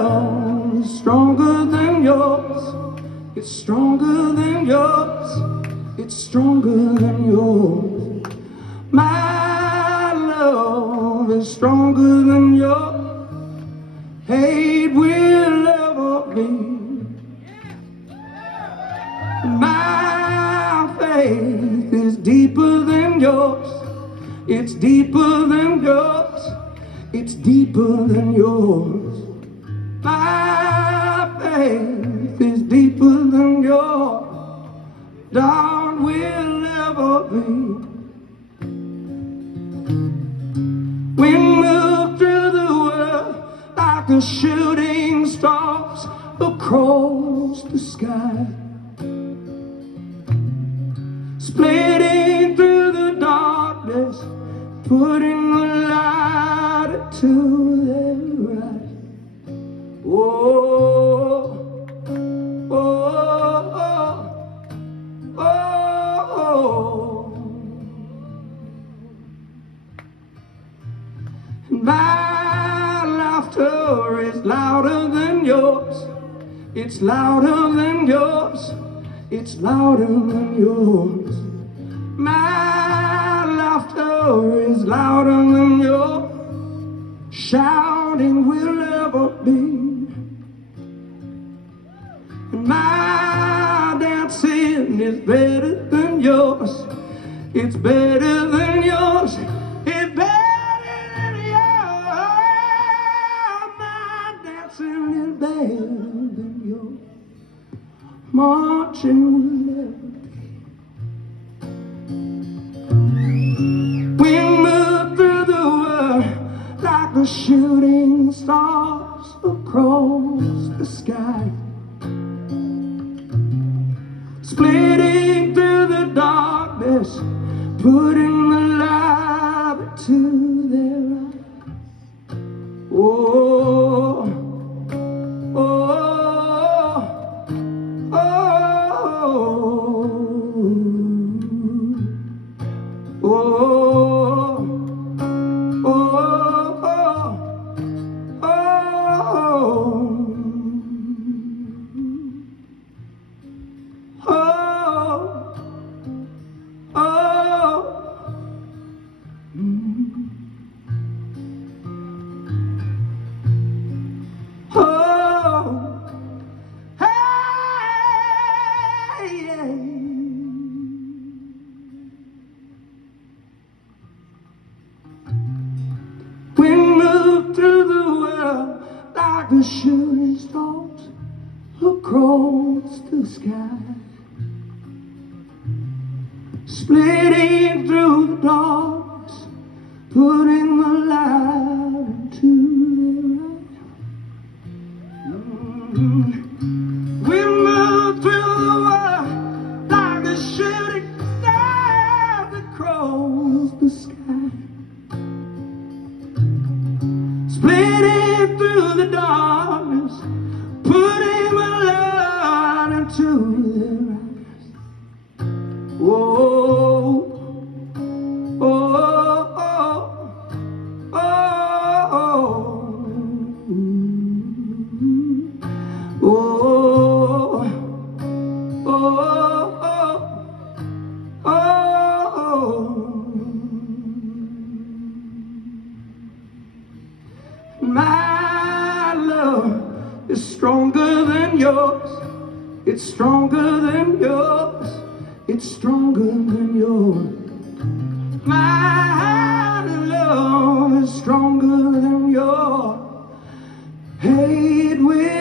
love is stronger than yours. It's stronger than yours. It's stronger than yours. My love is stronger than yours. Hate will ever be. My faith is deeper than yours. It's deeper than yours. It's deeper than yours. My faith is deeper than yours. Dawn will ever be. We move through the world like the shooting stars across the sky, splitting through the darkness, putting the light to their eyes. Oh, oh, oh, oh. My laughter is louder than yours. It's louder than yours. It's louder than yours. My laughter is louder than yours. Shouting will never be. And my dancing is better than yours. It's better than yours. It's better than yours. My dancing is better than yours. Marching will never be. We move through the world like the shooting stars across the sky, splitting through the darkness, putting the light to their eyes. Oh, oh, oh, oh, oh, we move through the world like the shooting stars across the sky, splitting through the darkness, putting the light into their eyes. We move through the world like the shooting stars across the sky, splitting through the darkness, putting my light into their eyes. Oh, oh, oh, oh, oh, oh, oh, oh. My love is stronger than yours. It's stronger than yours. It's stronger than yours. My love is stronger than yours. Hate will